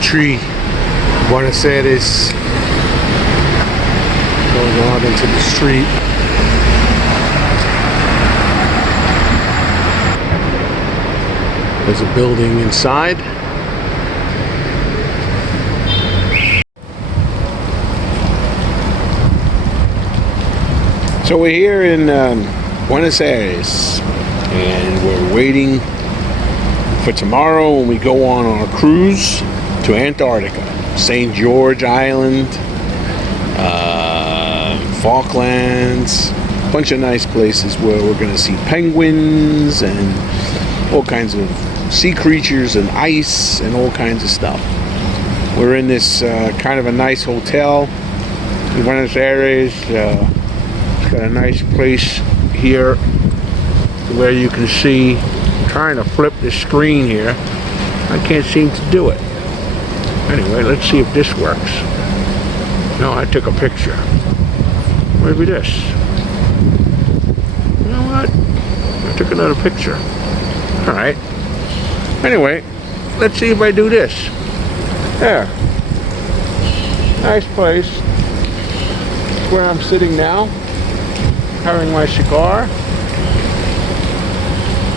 tree. Buenos Aires. Going out into the street. There's a building inside. So we're here in Buenos Aires, and we're waiting for tomorrow when we go on our cruise to Antarctica, St. George Island, Falklands, a bunch of nice places where we're going to see penguins and all kinds of sea creatures and ice and all kinds of stuff. We're in this kind of a nice hotel in Buenos Aires. It's got a nice place here where you can see. I'm trying to flip the screen here. I can't seem to do it. Anyway, let's see if this works. No, I took a picture. Maybe this. You know what? I took another picture. Alright. Anyway, let's see if I do this. There. Nice place. It's where I'm sitting now, having my cigar.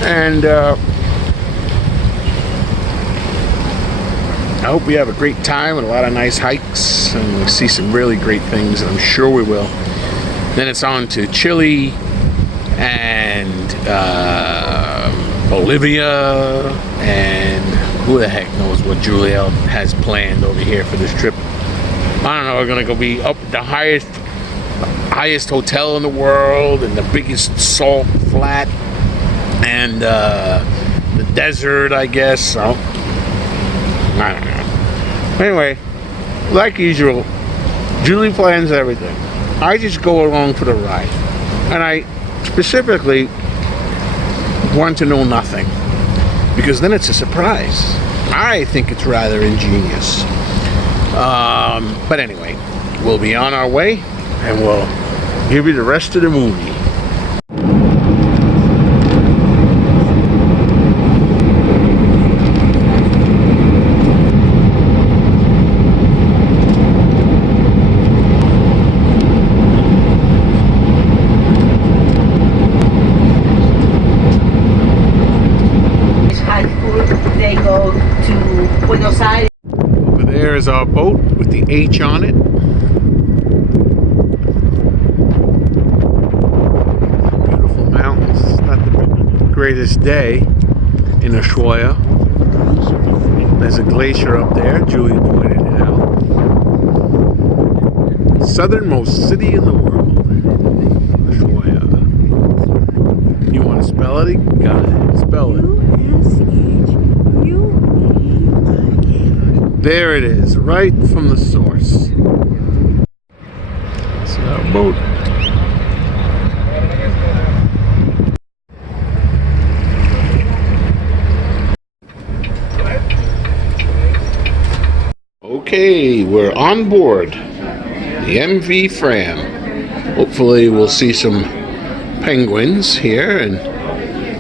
And I hope we have a great time with a lot of nice hikes and we'll see some really great things, and I'm sure we will. Then it's on to Chile and Bolivia, and who the heck knows what Julia has planned over here for this trip. I don't know, we're gonna go be up the highest hotel in the world and the biggest salt flat and the desert, I guess. So I don't know. Anyway, like usual, Julie plans everything. I just go along for the ride, and I specifically want to know nothing, because then it's a surprise. I think it's rather ingenious. But anyway, we'll be on our way, and we'll give you the rest of the movie. Over there is our boat with the H on it. Beautiful mountains. Not the greatest day in Ushuaia. There's a glacier up there. Julie pointed it out. Southernmost city in the world. Ushuaia. You want to spell it? Got it. Spell it. There it is, right from the source. It's our boat. Okay, we're on board the MV Fram. Hopefully we'll see some penguins here, and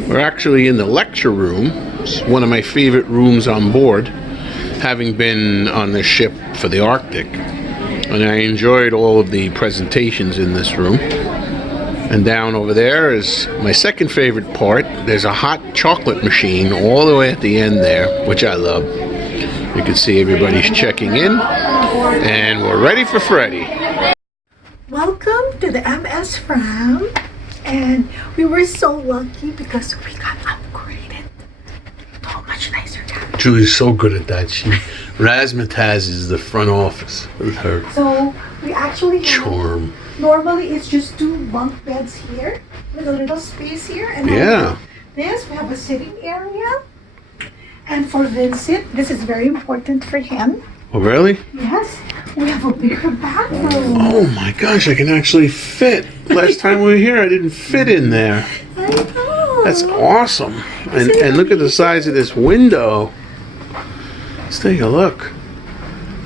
we're actually in the lecture room. It's one of my favorite rooms on board, having been on this ship for the Arctic, and I enjoyed all of the presentations in this room. And down over there is my second favorite part. There's a hot chocolate machine all the way at the end there, which I love. You can see everybody's checking in, and we're ready for Freddy. Welcome to the MS Fram, and we were so lucky because we got upgraded to a much nicer cabin. Julie's so good at that. Razzmatazz is the front office with her. So we actually have, charm. Normally it's just 2 bunk beds here with a little space here, and Yeah. this we have a sitting area. And for Vincent, this is very important for him. Oh, really? Yes, we have a bigger bathroom. Oh my gosh, I can actually fit. Last time we were here, I didn't fit in there. I know. That's awesome. And look at the size of this window. Let's take a look.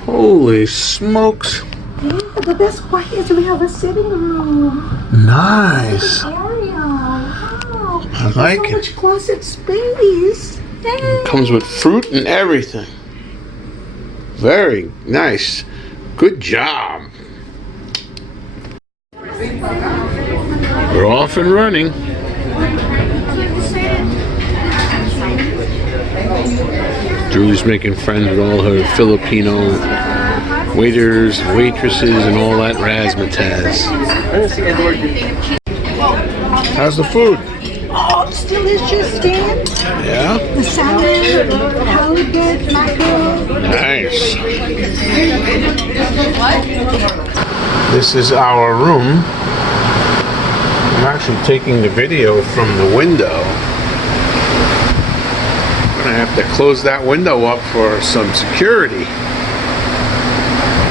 Holy smokes. Yeah, the best part is we have a sitting room. Nice. Sitting area. Wow. I like so it. much closet space. Yay. It comes with fruit and everything. Very nice. Good job. We're off and running. Julie's making friends with all her Filipino waiters, waitresses, and all that razzmatazz. How's the food? Oh, it's delicious, Dan. Yeah? The salad, halibut, mackerel. Nice. This is our room. I'm actually taking the video from the window. I'm gonna have to close that window up for some security.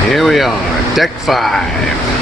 Here we are, deck 5.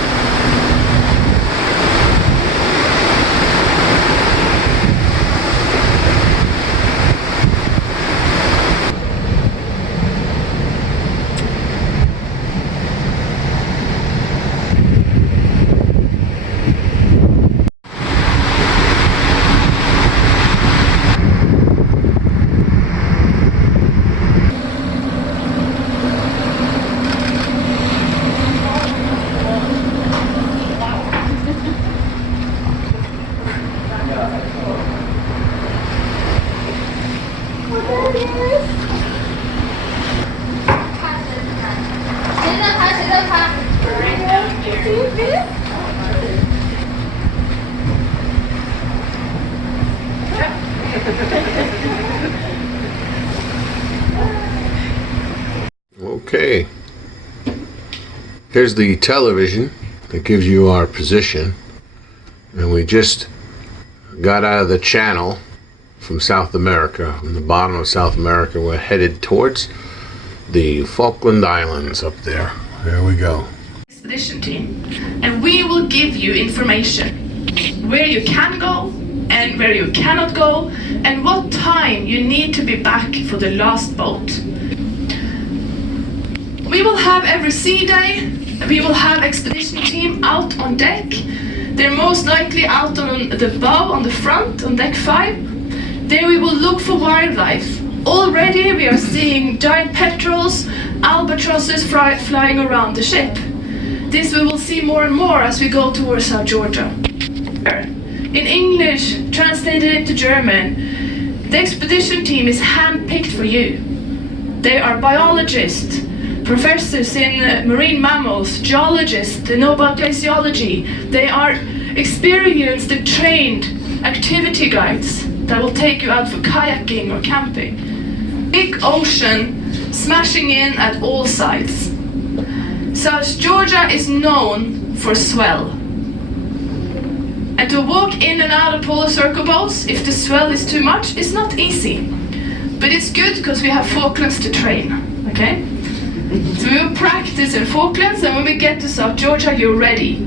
Okay, here's the television that gives you our position, and we just got out of the channel from South America. From the bottom of South America, we're headed towards the Falkland Islands up there. There we go. Expedition team, and we will give you information where you can go and where you cannot go, and what time you need to be back for the last boat. We will have every sea day. We will have expedition team out on deck. They're most likely out on the bow on the front on deck 5. There we will look for wildlife. Already we are seeing giant petrels, albatrosses flying around the ship. This we will see more and more as we go towards South Georgia. In English, translated into German, the expedition team is hand-picked for you. They are biologists, professors in marine mammals, geologists, they know about glaciology. They are experienced and trained activity guides that will take you out for kayaking or camping. Big ocean smashing in at all sides. South Georgia is known for swell. And to walk in and out of polar circle boats, if the swell is too much, is not easy. But it's good because we have Falklands to train, okay? So we will practice in Falklands, and when we get to South Georgia, you're ready.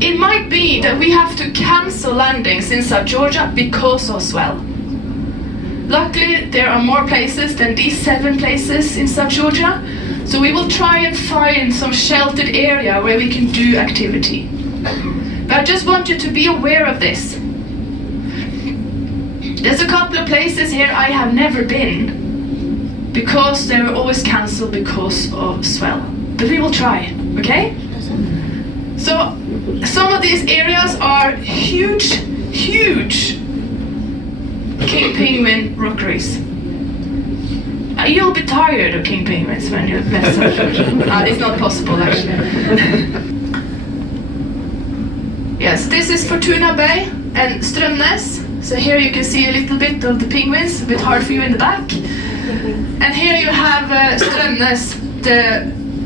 It might be that we have to cancel landings in South Georgia because of swell. Luckily, there are more places than these 7 places in South Georgia, so we will try and find some sheltered area where we can do activity. But I just want you to be aware of this. There's a couple of places here I have never been, because they were always cancelled because of swell. But we will try, okay? So, some of these areas are huge, huge king penguin rookeries. You'll be tired of king penguins when you met South Georgia. It's not possible, actually. Yes, this is Fortuna Bay and Strömnäs. So here you can see a little bit of the penguins, a bit hard for you in the back. And here you have Strömnäs.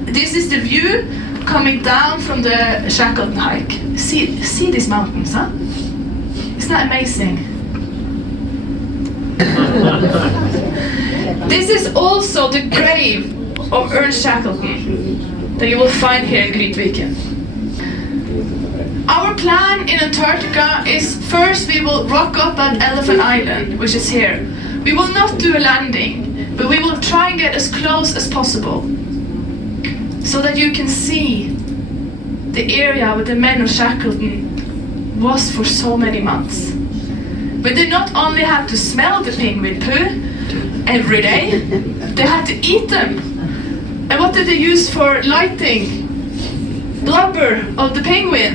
This is the view coming down from the Shackleton hike. See these mountains, huh? Isn't that amazing? This is also the grave of Ernst Shackleton that you will find here in Grytviken. Our plan in Antarctica is first we will rock up at Elephant Island, which is here. We will not do a landing, but we will try and get as close as possible so that you can see the area where the men of Shackleton was for so many months. But they not only had to smell the penguin poo every day, they had to eat them. what did they use for lighting? Blubber of the penguin.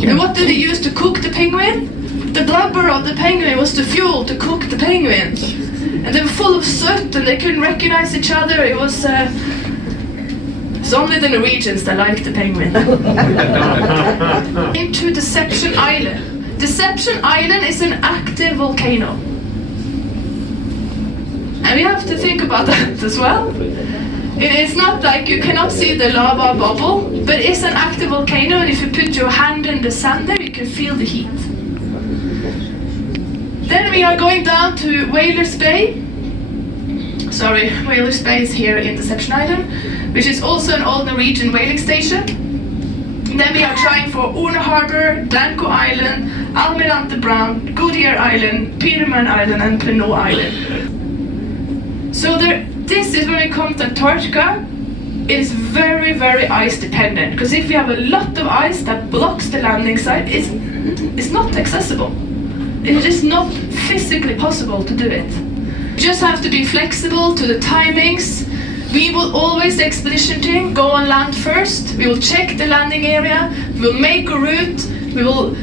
And what did they use to cook the penguin? The blubber of the penguin was the fuel to cook the penguin. And they were full of soot and they couldn't recognize each other. It was it's only the Norwegians that liked the penguin. Into Deception Island. Deception Island is an active volcano. And we have to think about that as well. It's not like you cannot see the lava bubble, but it's an active volcano, and if you put your hand in the sand there, you can feel the heat. Then we are going down to Whalers Bay. Sorry, Whalers Bay is here in Deception Island, which is also an old Norwegian whaling station. Then we are trying for Orne Harbor, Blanco Island, Almirante Brown, Goodyear Island, Peterman Island, and Plenot Island. So this is when it comes to Antarctica, it is very, very ice dependent. Because if we have a lot of ice that blocks the landing site, it's not accessible. It is not physically possible to do it. You just have to be flexible to the timings. We will always, the expedition team, go on land first. We will check the landing area. We will make a route. We will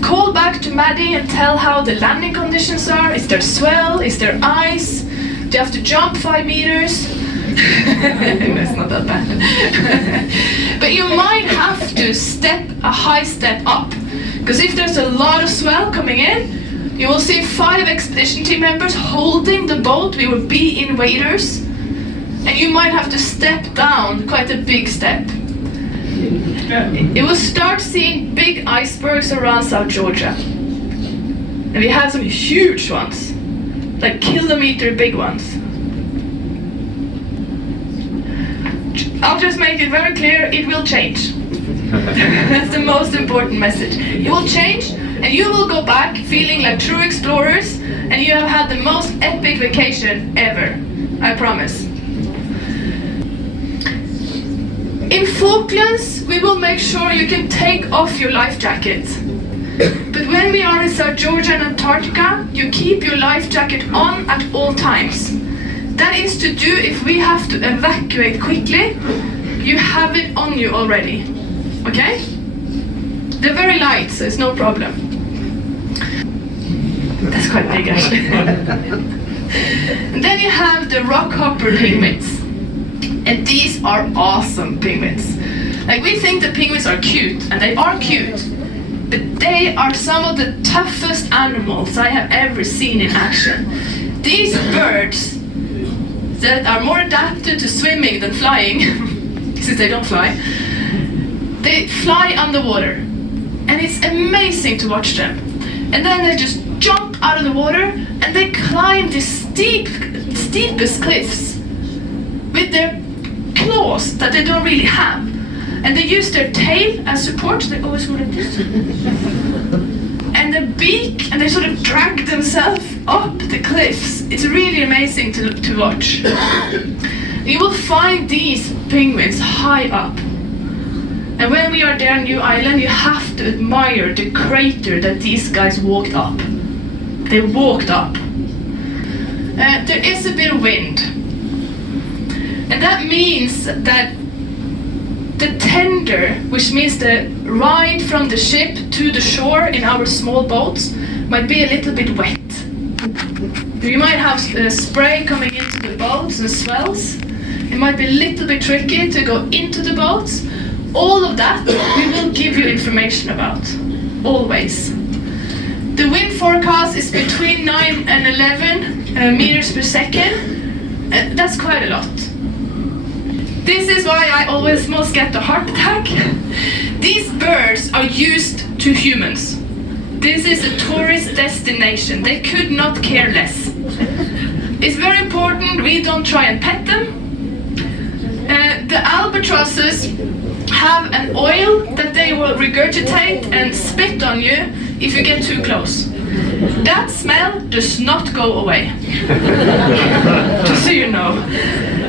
call back to Maddie and tell how the landing conditions are. Is there swell? Is there ice? Do you have to jump 5 meters? It's not that bad. But you might have to step a high step up. Because if there's a lot of swell coming in, you will see 5 expedition team members holding the boat. We will be in waders. And you might have to step down quite a big step. You will start seeing big icebergs around South Georgia. And we have some huge ones. Like kilometer big ones. I'll just make it very clear, it will change. That's the most important message. It will change, and you will go back feeling like true explorers, and you have had the most epic vacation ever. I promise. In Falklands, we will make sure you can take off your life jacket. But when we are in South Georgia and Antarctica, you keep your life jacket on at all times. That is to do if we have to evacuate quickly, you have it on you already. Okay? They're very light, so it's no problem. That's quite big actually. And then you have the rockhopper penguins. And these are awesome penguins. Like, we think the penguins are cute, and they are cute. But they are some of the toughest animals I have ever seen in action. These birds that are more adapted to swimming than flying, since they don't fly, they fly underwater. And it's amazing to watch them. And then they just jump out of the water and they climb the steepest cliffs with their claws that they don't really have. And they use their tail as support. They always go like this. And the beak, and they sort of drag themselves up the cliffs. It's really amazing to watch. You will find these penguins high up. And when we are there on New Island, you have to admire the crater that these guys walked up. They walked up. There is a bit of wind. And that means that the tender, which means the ride from the ship to the shore in our small boats, might be a little bit wet. You might have spray coming into the boats and swells. It might be a little bit tricky to go into the boats. All of that we will give you information about, always. The wind forecast is between 9 and 11 meters per second. That's quite a lot. This is why I almost get a heart attack. These birds are used to humans. This is a tourist destination. They could not care less. It's very important we don't try and pet them. The albatrosses have an oil that they will regurgitate and spit on you if you get too close. That smell does not go away. Just so you know.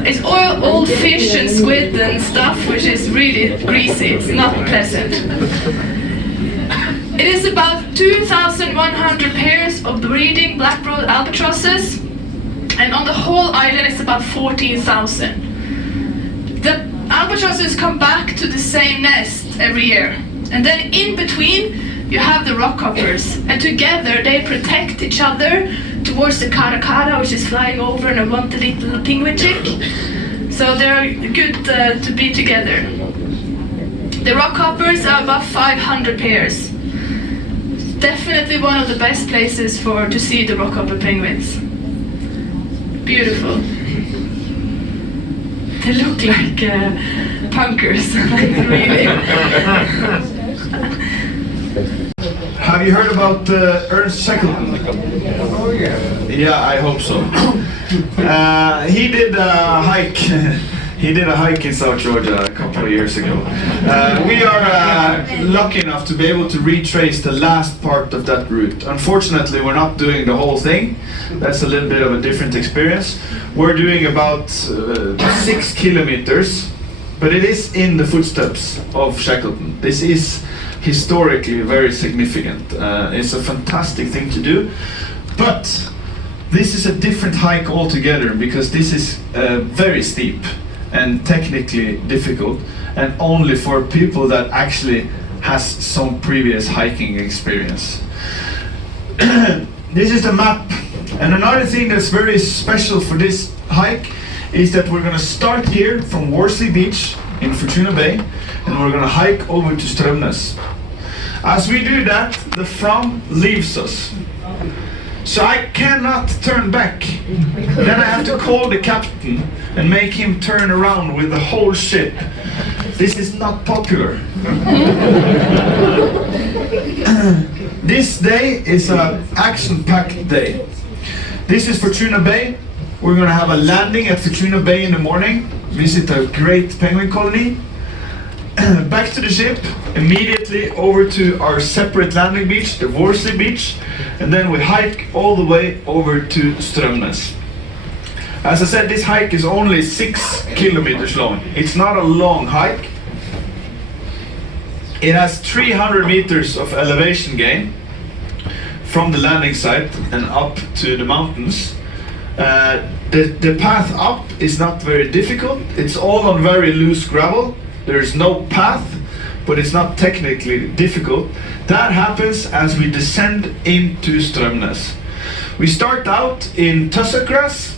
It's old fish and squid and stuff, which is really greasy. It's not pleasant. It is about 2,100 pairs of breeding black-browed albatrosses, and on the whole island it's about 14,000. The tortoises come back to the same nest every year. And then in between, you have the rockhoppers. And together, they protect each other towards the karakara, which is flying over, and I want the little penguin chick. So they're good to be together. The rockhoppers are about 500 pairs. Definitely one of the best places to see the rockhopper penguins. Beautiful. They look like punkers, like really. Have you heard about Ernst Shackleton? Oh yeah. Yeah, I hope so. He did a hike. He did a hike in South Georgia a couple of years ago. We are lucky enough to be able to retrace the last part of that route. Unfortunately, we're not doing the whole thing. That's a little bit of a different experience. We're doing about 6 kilometers, but it is in the footsteps of Shackleton. This is historically very significant. It's a fantastic thing to do, but this is a different hike altogether because this is very steep and technically difficult, and only for people that actually has some previous hiking experience. This is the map, and another thing that's very special for this hike is that we're going to start here from Worsley Beach in Fortuna Bay, and we're going to hike over to Strømnes. As we do that, the Fram leaves us. So I cannot turn back. Then I have to call the captain and make him turn around with the whole ship. This is not popular. This day is an action-packed day. This is Fortuna Bay. We're going to have a landing at Fortuna Bay in the morning, visit a great penguin colony. Back to the ship, immediately over to our separate landing beach, the Worsley Beach, and then we hike all the way over to Strømnes. As I said, this hike is only 6 kilometers long. It's not a long hike. It has 300 meters of elevation gain from the landing site and up to the mountains. The path up is not very difficult. It's all on very loose gravel. There's no path, but it's not technically difficult. That happens as we descend into Strømnes. We start out in tussock grass.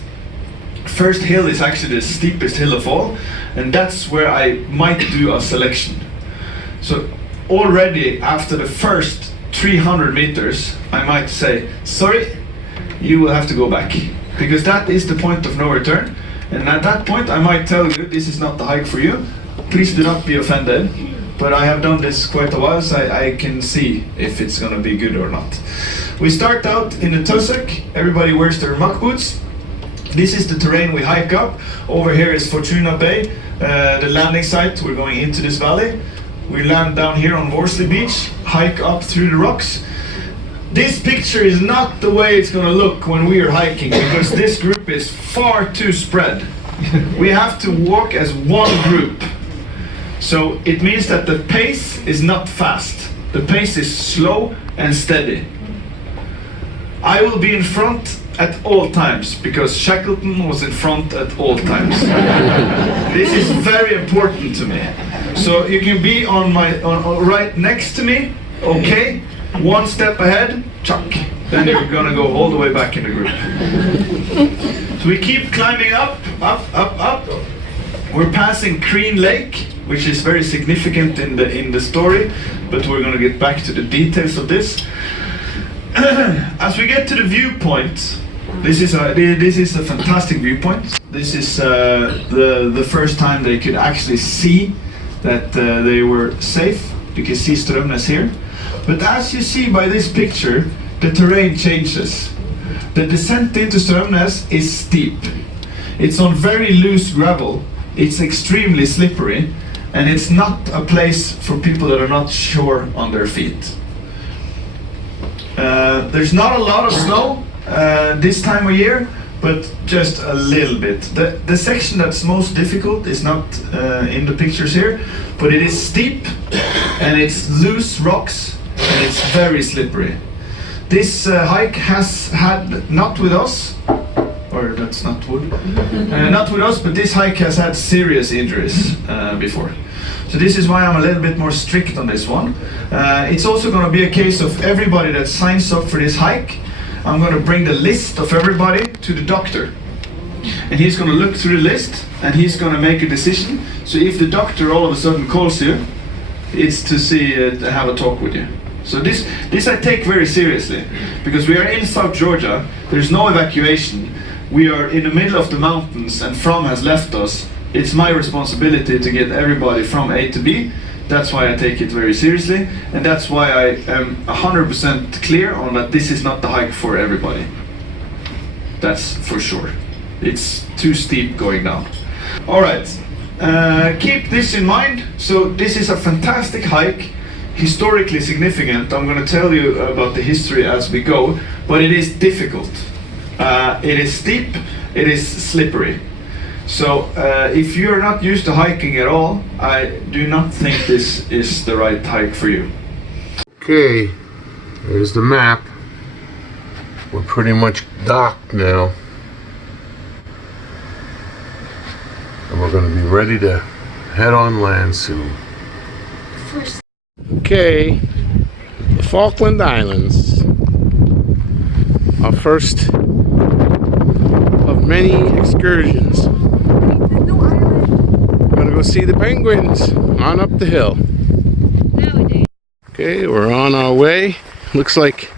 First hill is actually the steepest hill of all, and that's where I might do a selection. So already after the first 300 meters, I might say, sorry, you will have to go back, because that is the point of no return. And at that point, I might tell you, this is not the hike for you. Please do not be offended, but I have done this quite a while, so I can see if it's going to be good or not. We start out in the tussock. Everybody wears their muck boots. This is the terrain we hike up. Over here is Fortuna Bay, the landing site. We're going into this valley. We land down here on Worsley Beach, hike up through the rocks. This picture is not the way it's going to look when we are hiking, because this group is far too spread. We have to walk as one group. So it means that the pace is not fast. The pace is slow and steady. I will be in front at all times, because Shackleton was in front at all times. This is very important to me. So you can be on right next to me, okay? One step ahead, chuck. Then you're gonna go all the way back in the group. So we keep climbing up. We're passing Crean Lake, which is very significant in the story, but we're gonna get back to the details of this. As we get to the viewpoint, this is a fantastic viewpoint. This is the first time they could actually see that they were safe. You can see Strømnes here. But as you see by this picture, the terrain changes. The descent into Strømnes is steep. It's on very loose gravel. It's extremely slippery, and it's not a place for people that are not sure on their feet. There's not a lot of snow this time of year, but just a little bit. The section that's most difficult is not in the pictures here, but it is steep, and it's loose rocks, and it's very slippery. This hike has had, not with us, or or that's not wood. Not with us, but this hike has had serious injuries before. So this is why I'm a little bit more strict on this one. It's also going to be a case of everybody that signs up for this hike, I'm going to bring the list of everybody to the doctor. And he's going to look through the list and he's going to make a decision. So if the doctor all of a sudden calls you, it's to see, to have a talk with you. So this I take very seriously, because we are in South Georgia, there's no evacuation, we are in the middle of the mountains and From has left us. It's my responsibility to get everybody from A to B. That's why I take it very seriously, and that's why I am 100% clear on that this is not the hike for everybody. That's for sure. It's too steep going down. Alright, keep this in mind. So this is a fantastic hike, historically significant. I'm going to tell you about the history as we go, but it is difficult. It is steep, it is slippery. So if you're not used to hiking at all, I do not think this is the right hike for you. Okay, there's the map. We're pretty much docked now. And we're going to be ready to head on land soon. Okay, the Falkland Islands. Our first of many excursions. We're going to go see the penguins on up the hill. Okay, we're on our way. Looks like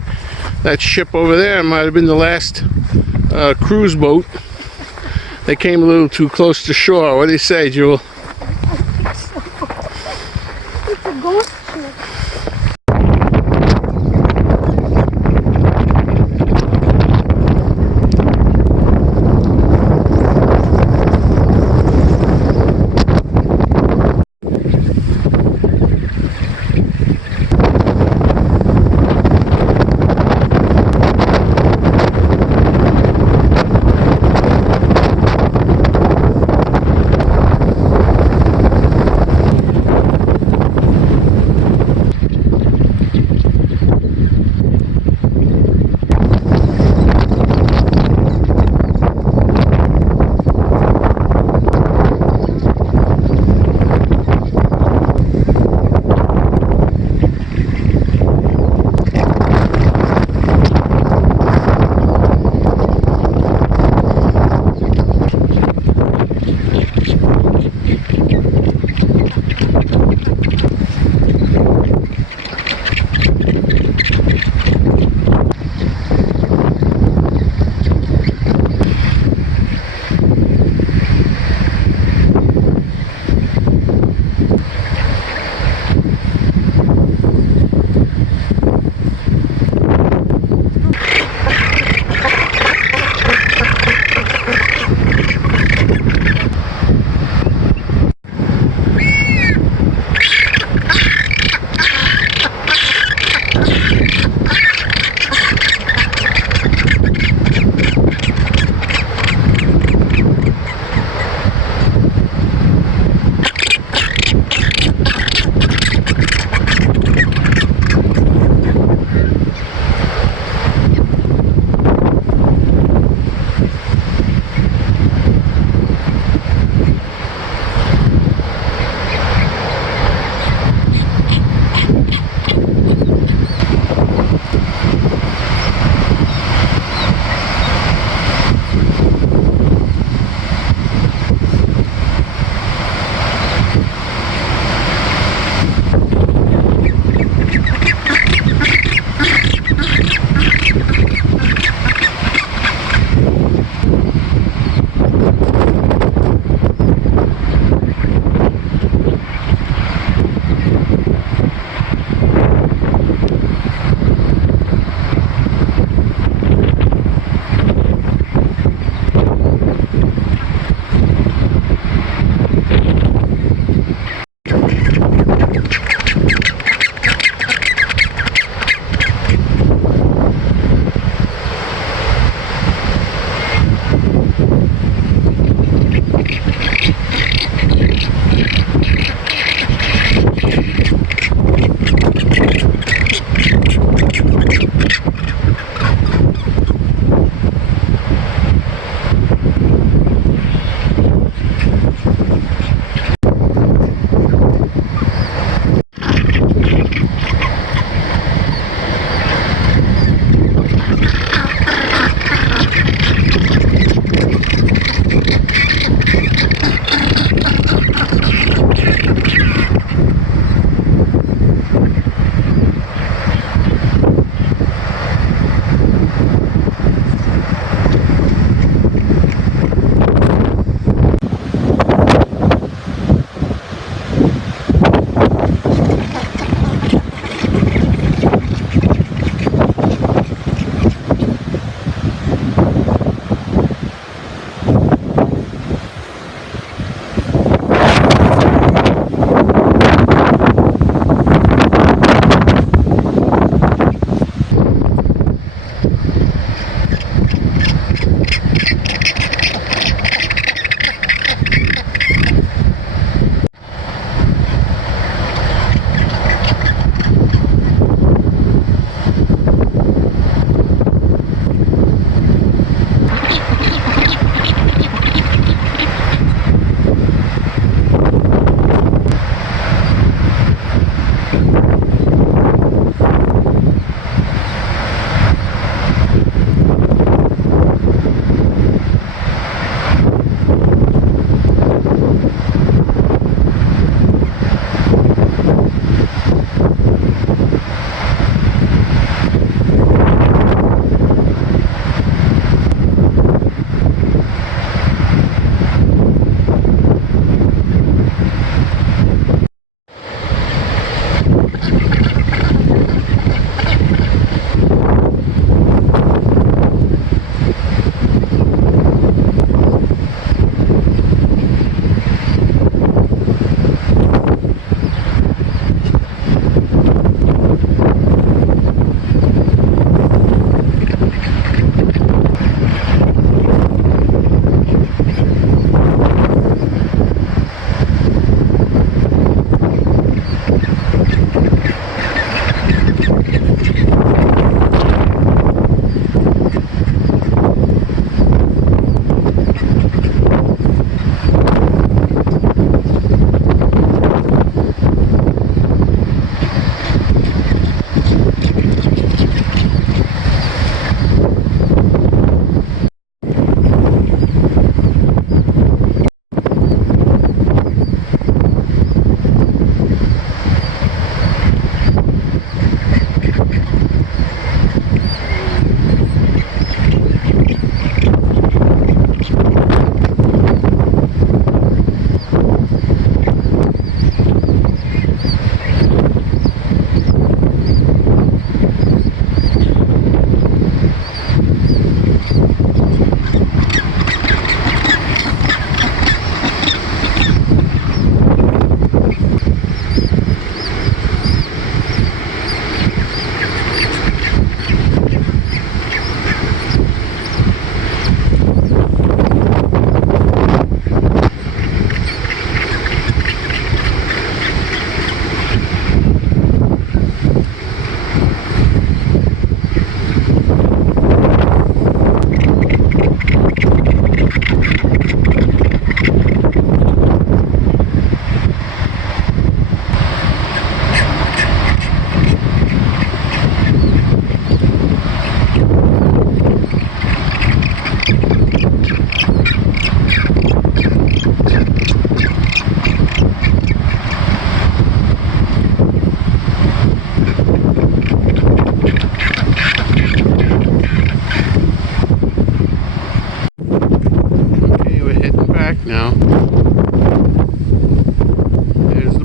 that ship over there might have been the last cruise boat. They came a little too close to shore. What do you say, Jewel? It's a ghost ship.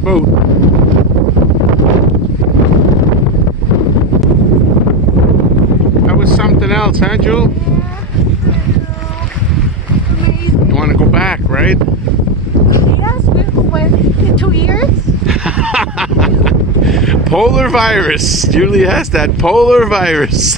boat. That was something else, huh, Jewel? Amazing. You want to go back, right? Yes, we went in 2 years. Polar virus. Julie has that polar virus.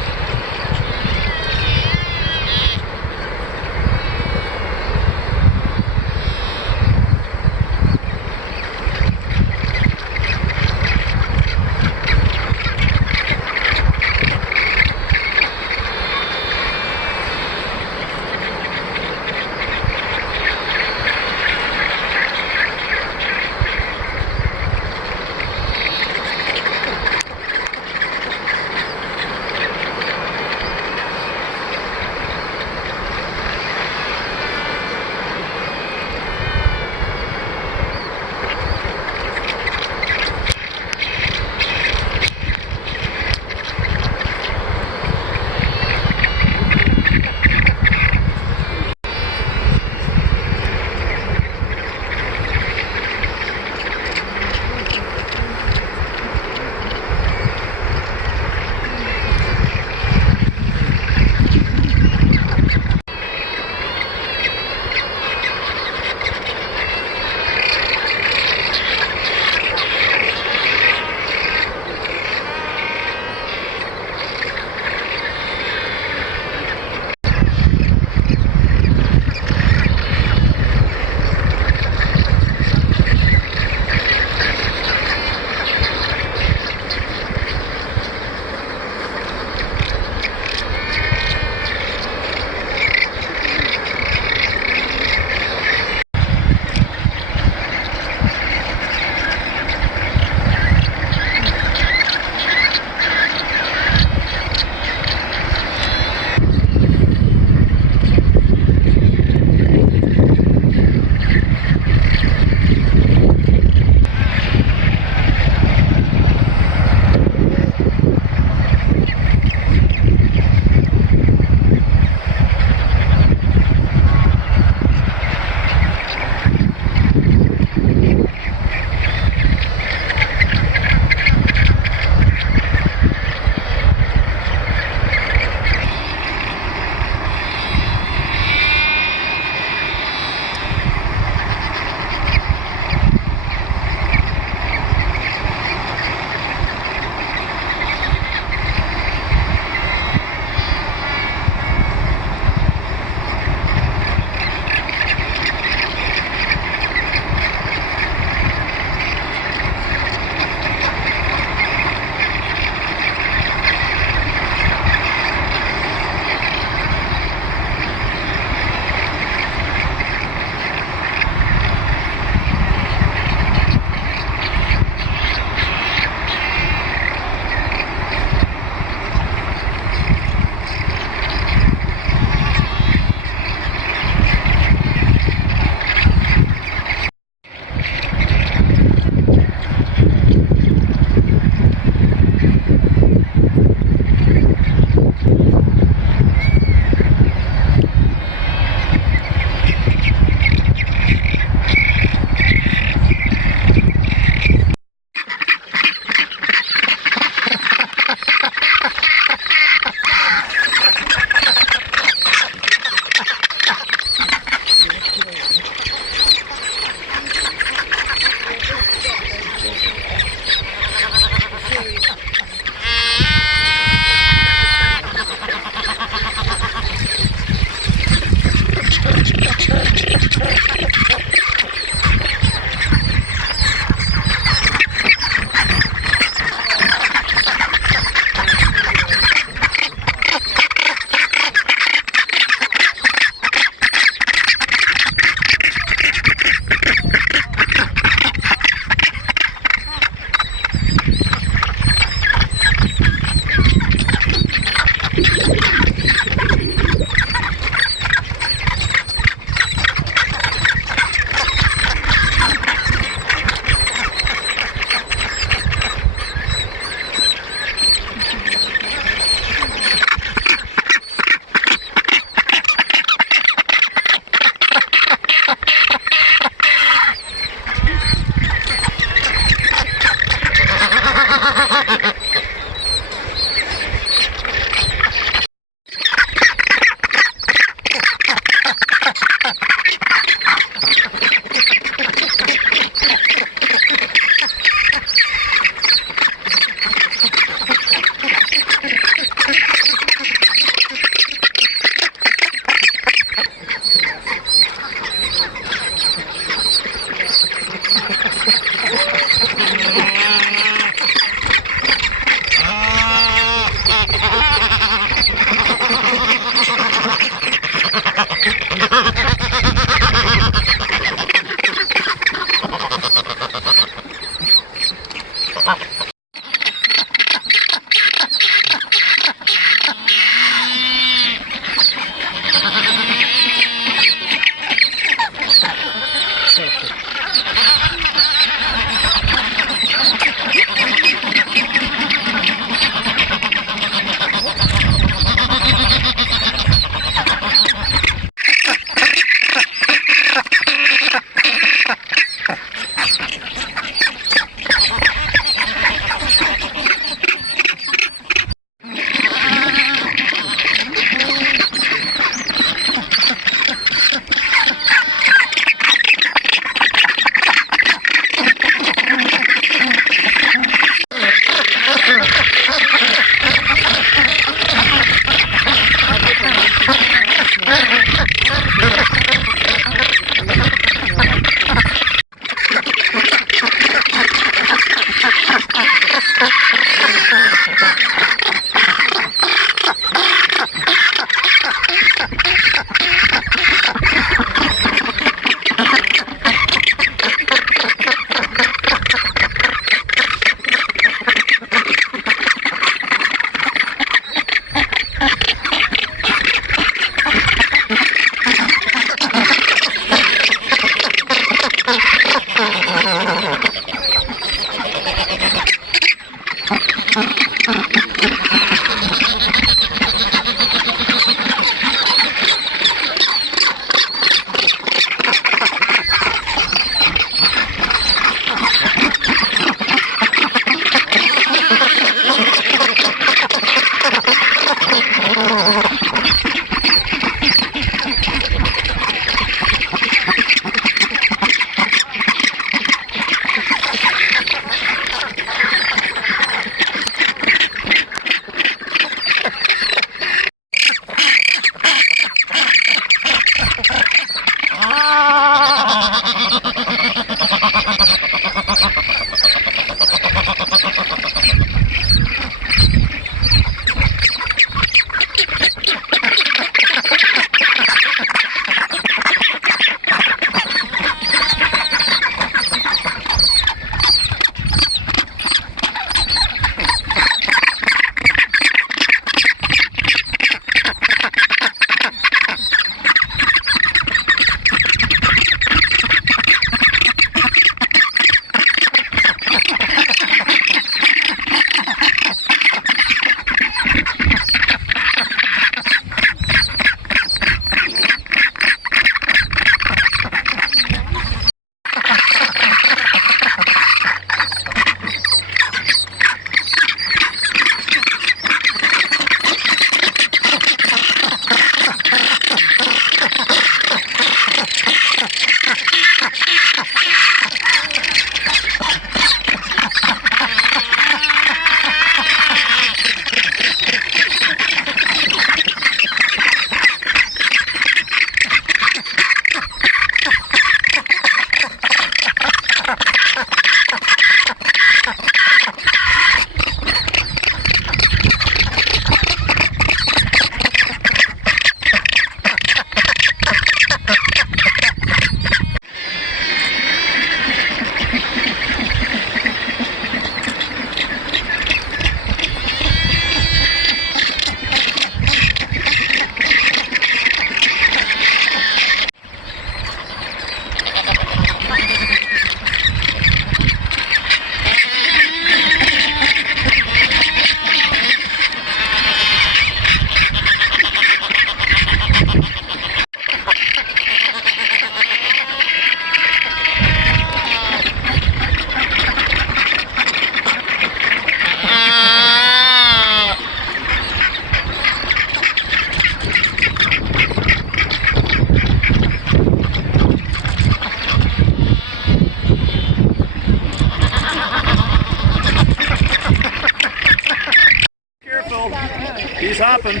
nothing.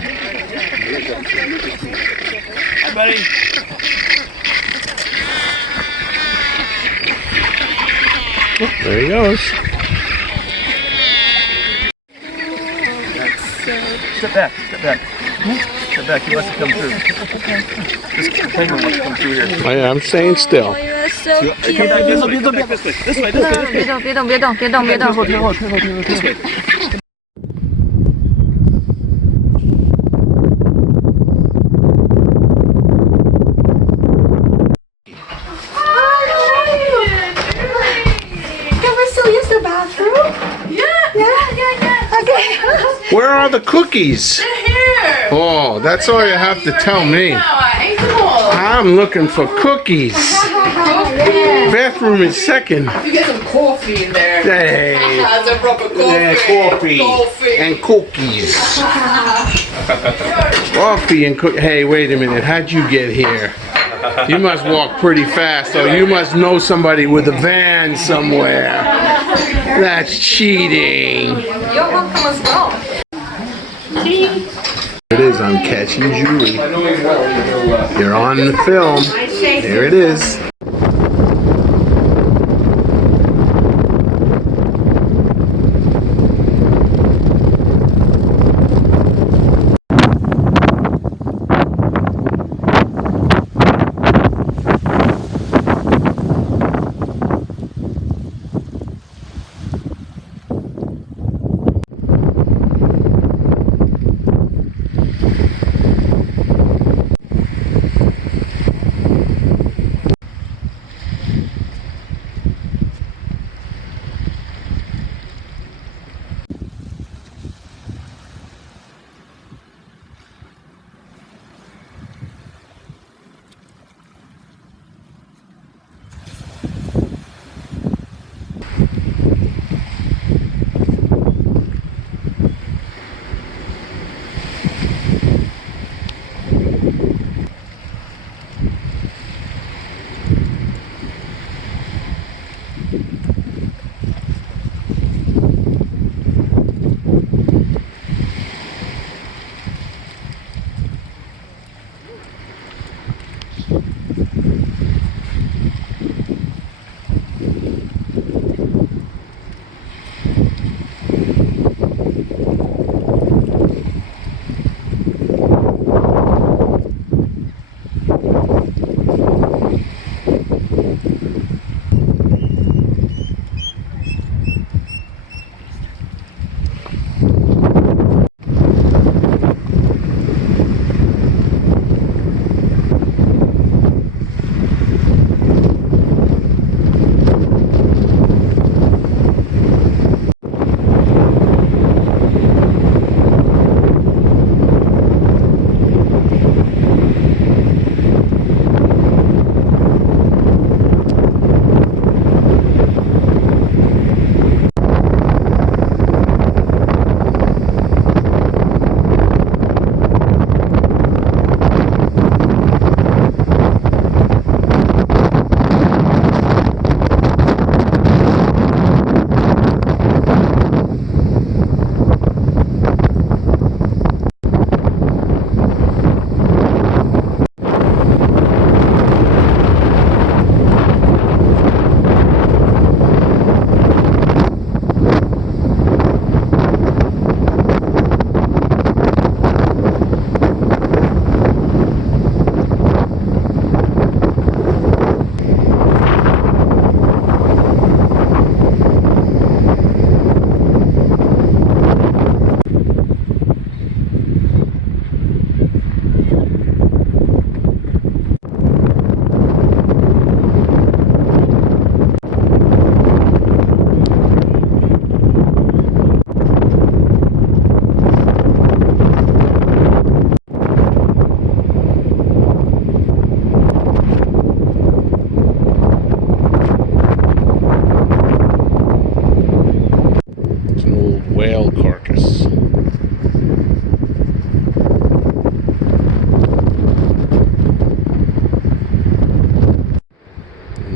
Hi, buddy. Oh, there he goes. Step back, step back. Step back, he wants to come through. This penguin wants to come through here. I'm staying still. you're so cute. 别动，别动，this way, this way, this way. 别动，别动，别动，别动，别动。退后。This way. Can we still use the bathroom? Yeah. Okay. Where are the cookies? They're here. Oh, that's all you have to tell me. No, I ate them all. I'm looking for cookies. Bathroom is second. You get some coffee in there. Hey. That's a proper coffee. Yeah, coffee and cookies. Coffee and cookies. Hey, wait a minute. How'd you get here? You must walk pretty fast, so you must know somebody with a van somewhere. That's cheating. You're welcome as well. It is. I'm catching Julie. You're on the film. There it is.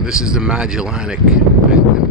This is the Magellanic penguin.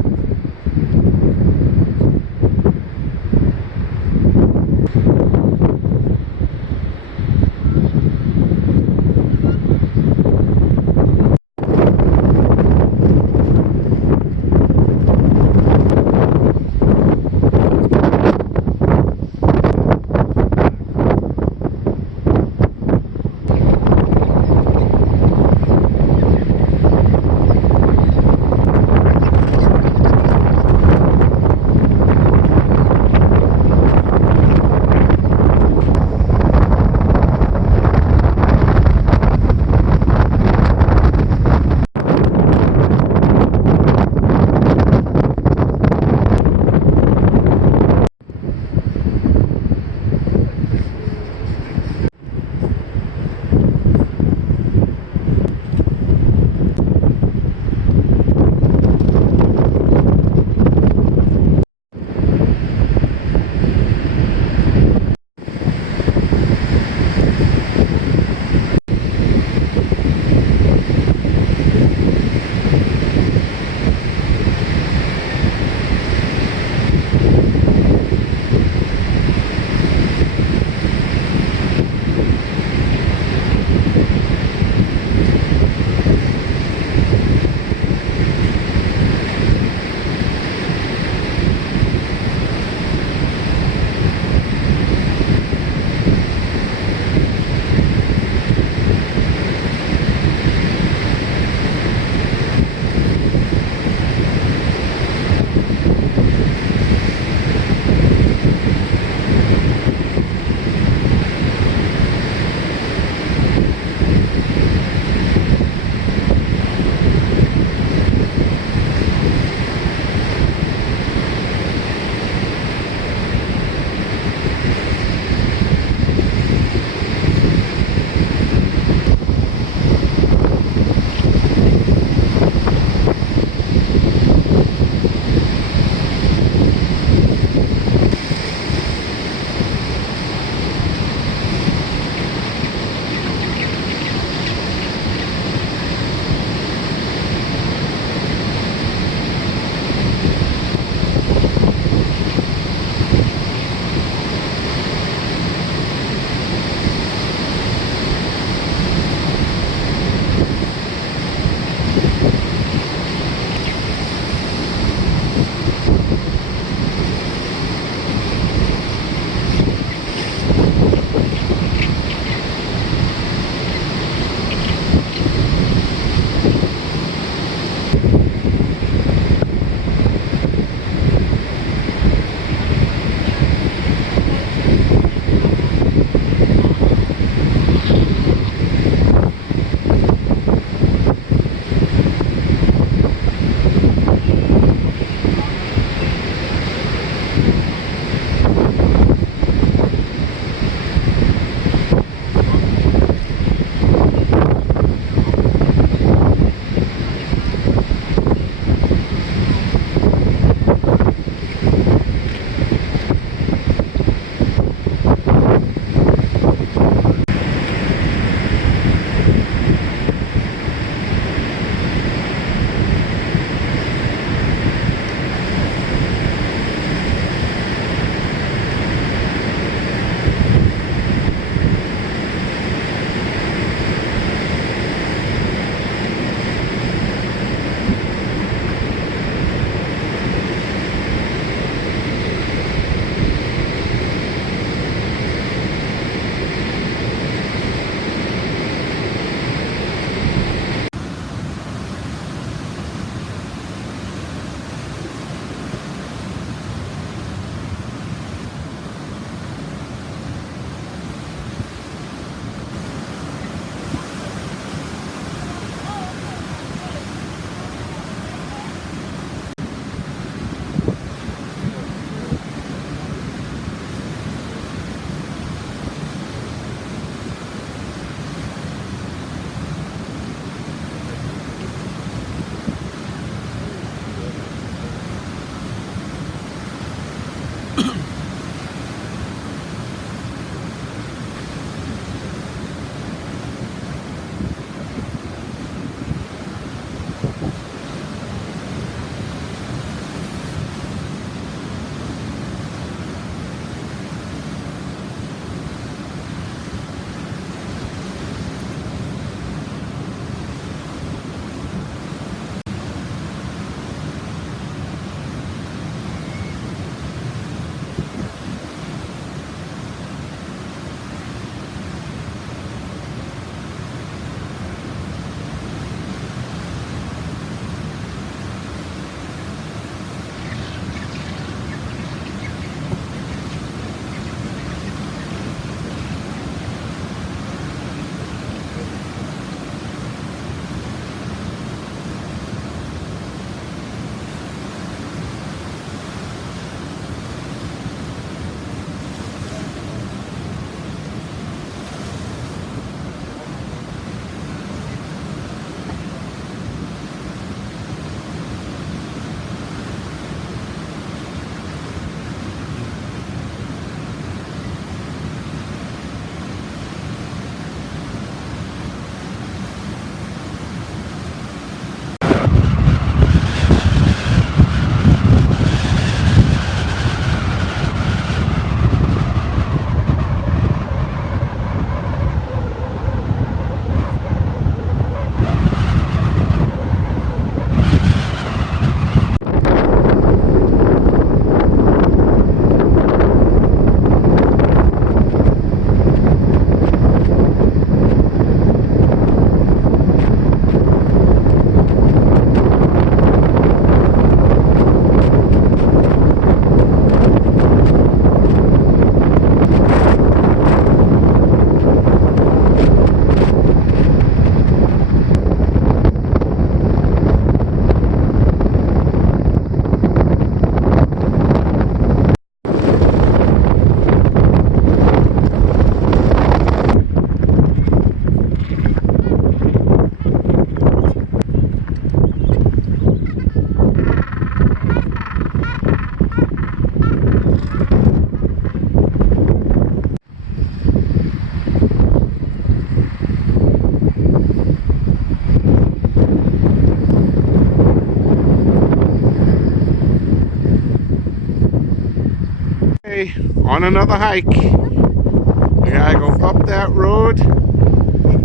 on another hike. We gotta go up that road,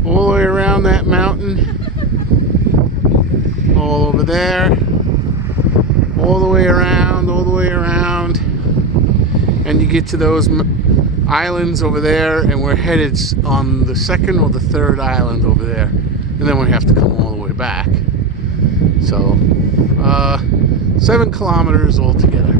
all the way around that mountain, all over there, all the way around, and you get to those islands over there, and we're headed on the second or the third island over there, and then we have to come all the way back. So 7 kilometers altogether.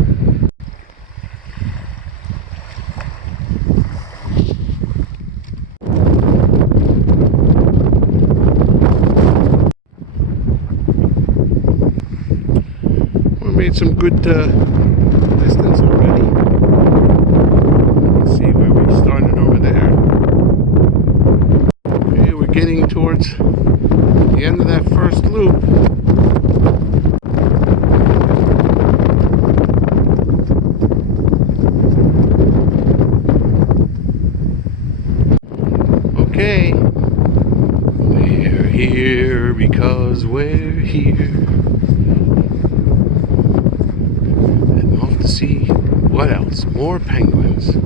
We made some good distance already. You can see where we started over there. Okay, we're getting towards the end of that first loop. Okay, we're here because we're here. And off to see what else? More penguins.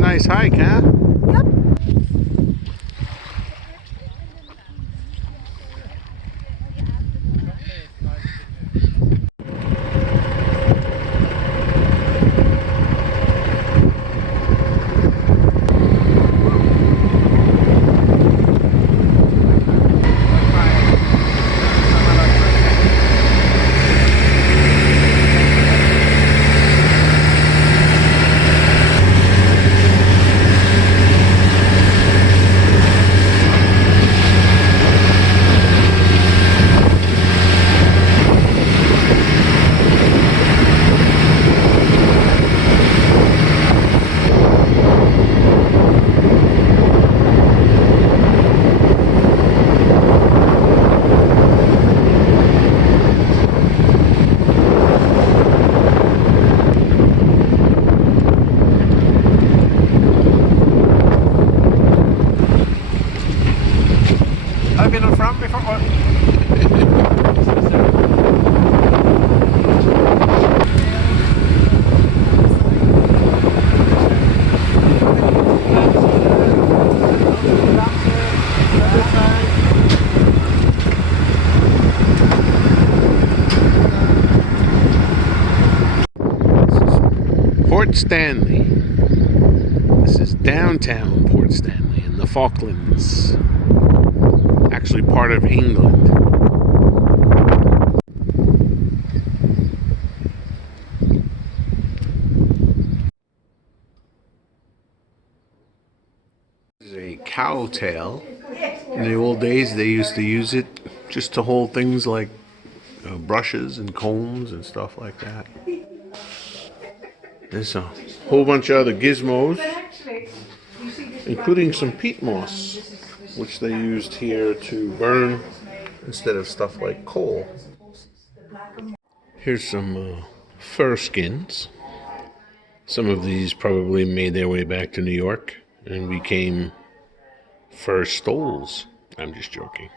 Nice hike, huh? Yep. I've been on front before. Port Stanley. This is downtown Port Stanley in the Falklands. Actually part of England. This is a cow tail. In the old days they used to use it just to hold things like brushes and combs and stuff like that. There's a whole bunch of other gizmos, including some peat moss, which they used here to burn instead of stuff like coal. Here's some fur skins. Some of these probably made their way back to New York and became fur stoles. I'm just joking.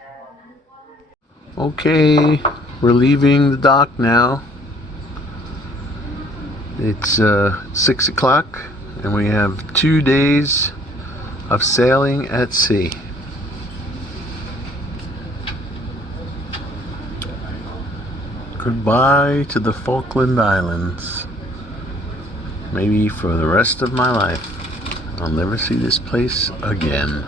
Okay, we're leaving the dock now. It's 6 o'clock and we have 2 days of sailing at sea. Goodbye to the Falkland Islands. Maybe for the rest of my life. I'll never see this place again.